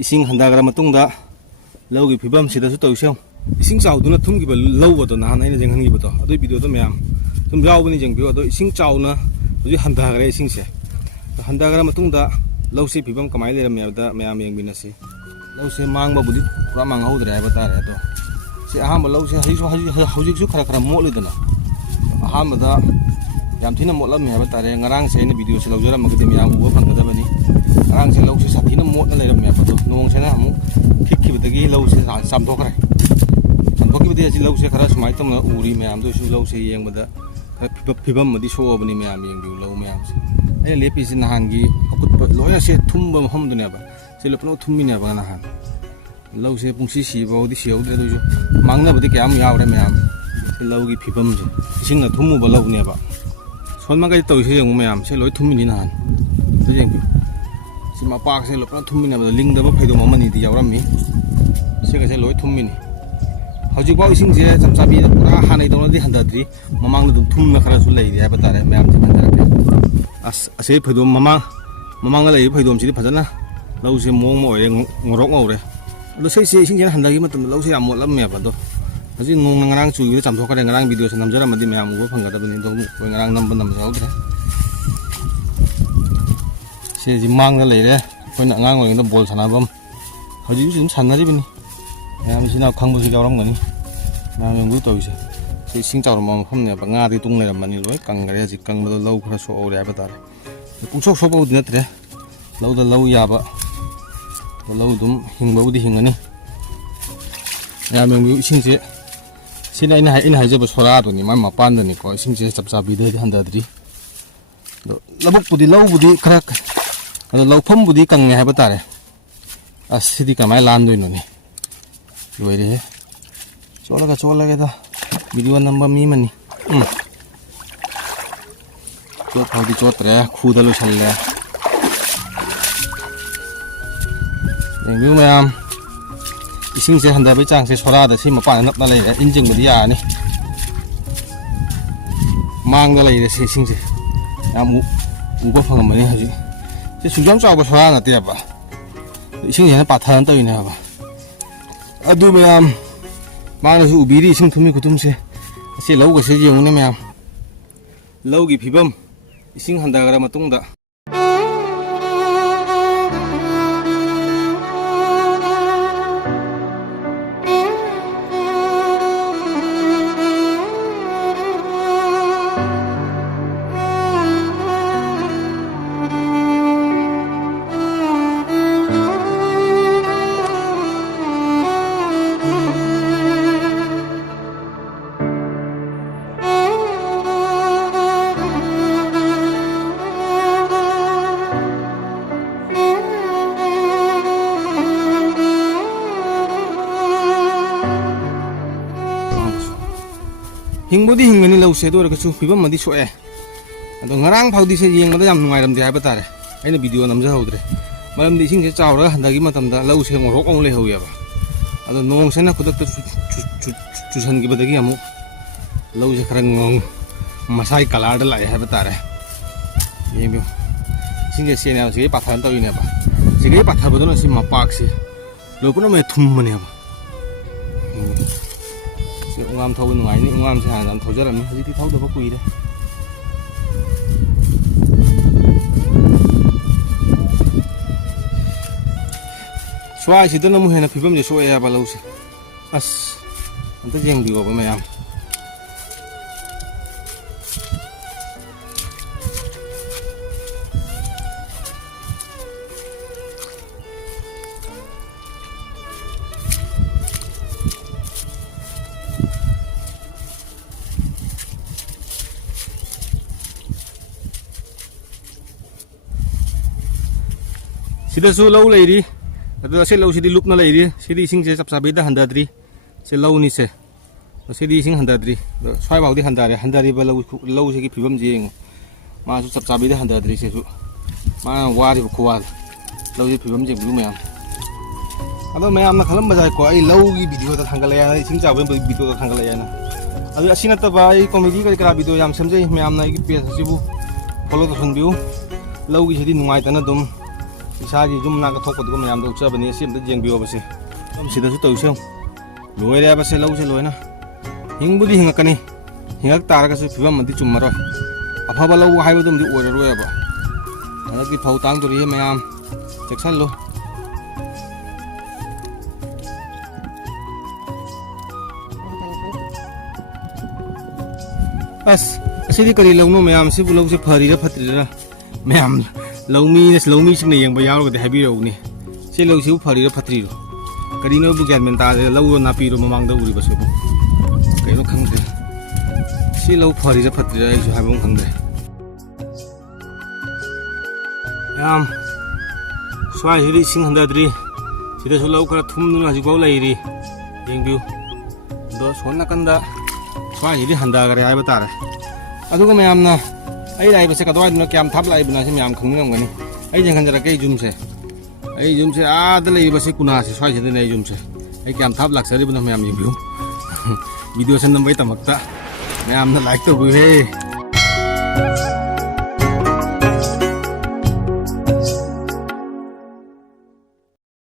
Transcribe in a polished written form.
ising handagara matungda laugi phibam sidasu tawseu ising chauduna thumgiba laubodo nahan aina jeng hangibodo adoi video do mayam tum yaubani jeng bio ado ising chauna hoji handagara isingse handagara matungda lausi phibam kamai leram yabda mayam yengbinasi lausi mangba budi pura manghudre haiba tare ado si ahamba lausi hojiksu khara khara motlidana ahambada yam thina motlam haiba tare ngarang se ni video se laujaram magdi mayam uba phanggadabani ngarang se lausi sathina motna leram yabdo nong sena amu khikibadagi lausi samthokre samthokibadi asi lausi khara sumai tamna uri mayam do su lausi yengbada phibam madi soobani mayam yengbiu lau mayam se ai lepi sin hangi akutpa loya se thumba hamdune ba se lopno thummine ba nahan lausi pungsi si baudi siaudre do mangna badi kyam yawre mayam se laugi phibam je singna thummu ba laune ba sonma ga tawse yeng mayam se loi thummini nahan to yengbiu sima pak se lopna thummine ba lingda ba phaido mamani di yawrammi se ga se loi thummini hojik ba ising je chamchabi pura hanai dona di handadri mamang dum thumna khara su lei ya batare mayam je bandare ase phaido mamang la lei phaidom si phajana lausi mong mo ore ngorok ngore lo sei se ising je handagi matam lausi amot lam me ba do haji nong ngarang chu yu chamthok kare ngarang video se namjara madi mayam ubo phangada bani do ngarang nam ban nam jaudre se ji mang la leire koina ngang oi no bol sanabam haji jum sanari bini mayam sina khangbu si gawram gani mayam yong bu toise se sing chawram ma phomne ba nga di tung leram mani loi kangare ji kangba lau khara so ore ba tare pungsok so bau dinatre lau da lau ya ba lau dum hingba budi hingani mayam yong bu sing je sina ina hai jaba sora do ni ma pan da ni ko sing je chapcha bi de handadri do labuk budi lau budi khara ado lau phom budi kangne ha ba tare asidi kamai lan doi no ni loire chola da video number mi mani chot phadi chotre khuda lo challe engyu mayam ising se handa bai chang se sora da si mapa nap na leire injing budi ya ni mang da leire se ising se amu uba phang mani haji se sujam chaw ba sora na te ba ising ye pa than to ine ba adu mayam mang su ubiri ising thumi kutum se se lau ga se yeng ne mayam lau gi phibam ising handagara matungda hingbodi hingmeni lause do ra chu phibam madi soe ado ngarang phaudi se yeng mada yam nungai ram de ha batare aina video namja hodre maram di sing se chawra handagi matam da lause ngorok ong le hoya ba ado nong sena kudak tu san gi badagi amu lause khara ngong masai kala da lai ha batare yemyo sing se sena se pathan tawi ne ba sigi patha bodona si mapak se lokuna me thum mane ba ngam thau ngai ni ngam se han thau jaram ni haji ti thau da ba kui re swai si dana mu hena phibam je so ya ba lo se as anta jeng di ba mayam sida su lau leiri adu se lau sidi lupna leiri sidi sing se chapcha be da handadri se lau ni se sidi sing handadri swai baudi handari ba lau se ki phibam jeng ma su chapcha be da handadri se su ma wari khwal lau se phibam je blu mayam ado mayam na khalam bajai ko ai lau gi video da thangala ya sing cha be video da thangala ya na adu asina ta ba ai comedy ka video yam samjai mayam na gi page sibu follow da sunbiu lau gi sidi nungai ta na dum ꯏꯁꯥꯒꯤ ꯌꯨꯝ ꯅꯥꯛꯇ ꯊꯣꯛꯄꯗꯨꯒ ꯃꯌꯥꯝꯗ ꯎꯠꯆꯕꯅꯤ ꯁꯤ ꯑꯝꯇ ꯌꯦꯡꯕꯤꯌꯣꯕꯁꯦ ꯁꯤꯗꯁꯨ ꯇꯧꯁꯦ ꯂꯣꯏꯔꯦꯕꯁꯦ ꯂꯧꯁꯦ ꯂꯣꯏꯅ ꯍꯤꯡꯕꯨꯗꯤ ꯍꯤꯡꯉꯛꯀꯅꯤ ꯍꯤꯡꯉꯛ ꯇꯥꯔꯒꯁꯨ ꯐꯤꯕꯝ ꯑꯃꯗꯤ ꯆꯨꯝꯃꯔꯣꯏ ꯑꯐꯕ ꯂꯧ ꯍꯥꯏꯕꯗꯨꯃꯗꯤ ꯑꯣꯏꯔꯔꯣꯏꯕ ꯍꯟꯗꯛꯇꯤ ꯐꯧ ꯇꯥꯡꯗꯣꯔꯤꯌꯦ ꯃꯌꯥꯝ ꯆꯦꯛꯁꯜꯂꯨ ꯑꯁ ꯑꯁꯤꯗꯤ ꯀꯔꯤ ꯂꯧꯅꯣ ꯃꯌꯥꯝ ꯁꯤꯕꯨ ꯂꯧꯁꯦ ꯐꯔꯤꯔꯥ ꯐꯠꯇ꯭ꯔꯤꯔꯥ ꯃꯌꯥꯝ ꯂꯧꯃꯤꯁꯤꯡꯅ ꯌꯦꯡꯕ ꯌꯥꯎꯔꯒꯗꯤ ꯍꯥꯏꯕꯤꯔꯛꯎꯅꯤ ꯁꯤ ꯂꯧꯁꯤꯕꯨ ꯐꯔꯤꯔꯥ ꯐꯠꯇ꯭ꯔꯤꯔꯣ ꯀꯔꯤꯅꯣꯕꯨ ꯒ꯭ꯌꯥꯟ ꯃꯦꯟ ꯇꯥꯗꯦ ꯂꯧꯔꯣ ꯅꯥꯄꯤꯔꯣ ꯃꯃꯥꯡꯗ ꯎꯔꯤꯕꯁꯤꯕꯨ ꯀꯩꯅꯣ ꯈꯪꯗꯦ ꯁꯤ ꯂꯧ ꯐꯔꯤꯔꯥ ꯐꯠꯇ꯭ꯔꯤꯔꯥ ꯑꯩꯁꯨ ꯍꯥꯏꯕ ꯈꯪꯗ꯭ꯔꯦ ꯃꯌꯥꯝ ꯁ꯭ꯋꯥꯏꯁꯤꯗꯤ ꯏꯁꯤꯡ ꯍꯟꯊꯗ꯭ꯔꯤ ꯁꯤꯗꯁꯨ ꯂꯧ ꯈꯔ ꯊꯨꯝꯗꯨꯅ ꯍꯧꯖꯤꯛꯐꯥꯎ ꯂꯩꯔꯤ ꯌꯦꯡꯕꯤꯌꯨ ꯑꯗꯣ ꯁꯣꯝ ꯅꯥꯀꯟꯗ ꯁ꯭ꯋꯥꯏꯁꯤꯗꯤ ꯍꯟꯊꯈꯔꯦ ꯍꯥꯏꯕ ꯇꯥꯔꯦ ꯑꯗꯨꯒ ꯃꯌꯥꯝꯅ ꯑꯩ ꯂꯥꯛꯏꯕꯁꯦ ꯀꯗꯥꯏꯗꯅꯣ ꯀꯌꯥꯝ ꯊꯥꯞ ꯂꯥꯛꯏꯕꯅꯣ ꯁꯤ ꯃꯌꯥꯝ ꯈꯪꯅꯤꯡꯉꯝꯒꯅꯤ ꯑꯩ ꯌꯦꯡꯍꯟꯖꯔꯛꯀꯦ ꯑꯩ ꯌꯨꯝꯁꯦ ꯑꯥꯗ ꯂꯩꯔꯤꯕꯁꯤ ꯀꯨꯅꯥꯁꯤ ꯁ꯭ꯋꯥꯏꯁꯤꯗꯅꯦ ꯑꯩ ꯌꯨꯝꯁꯦ ꯑꯩ ꯀꯌꯥꯝ ꯊꯥꯞ ꯂꯥꯛꯆꯔꯤꯕꯅꯣ ꯃꯌꯥꯝ ꯌꯦꯡꯕꯤꯌꯨ ꯚꯤꯗꯤꯑꯣ ꯁꯦꯝꯅꯕꯒꯤꯗꯃꯛꯇ ꯃꯌꯥꯝꯅ ꯂꯥꯏꯛ ꯇꯧꯕꯤꯌꯨ ꯍꯦ